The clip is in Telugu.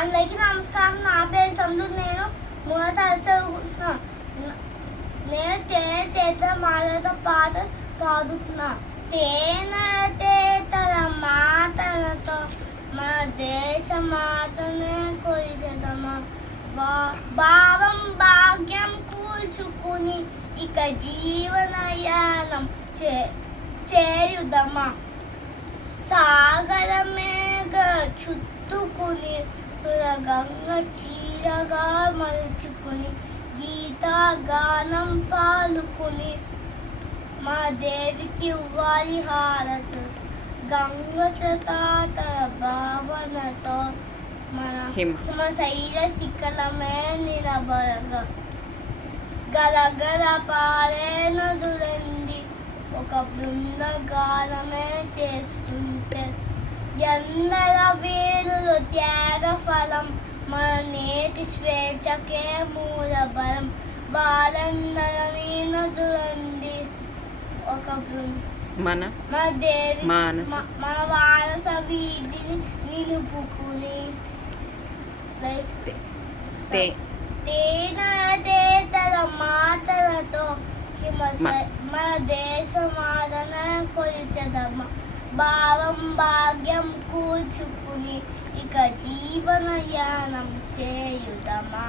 అందరికీ నమస్కారం. నా పేరు సందు. నేను మూడవ తరగతి చదువుకుంటున్నా. నేను తేనె తేతల మాటలతో పాట పాడుతున్నా. తేనె తేతల మాటలతో మన దేశ మాతనే కొలిచెదమా. భావం భాగ్యం కూల్చుకుని ఇక జీవనయానం చేయుదమా. సాగరమేఘ చుట్టుకుని సురగంగ చీరగా మలుచుకుని గీతా గానం పాలుకుని మా దేవికి ఇవ్వాలి హారతులు. గంగ చతాతర భావనతో మన హిమశైల శిఖరమే నిలబడగా గలగల పారే నదులంది ఒక బృందగానమే చేస్తుంటే ఎందర వీరులు త్యాగ ఫలం మన నేటి స్వేచ్ఛకే మూల బలం. వాళ్ళందరినీ నదులంది ఒక మన దేవి మన వానస వీధిని నిలుపుకుని తేనెల మాటలతో మన దేశమాదన కొలిచెదమా. భావం భాగ్యం కూర్చుకుని ఇక జీవనయానం చేయుదమా.